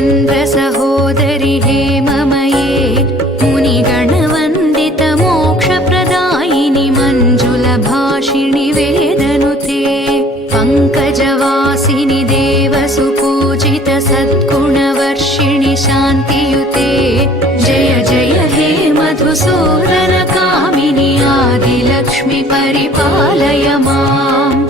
चन्द्रसहोदरि हेममये मुनिगणवन्दितमोक्षप्रदायिनि मञ्जुलभाषिणि वेदनुते पङ्कजवासिनि देवसुपूजित सद्गुणवर्षिणि शान्तियुते जय जय हे मधुसूदन कामिनि आदिलक्ष्मि परिपालय माम्।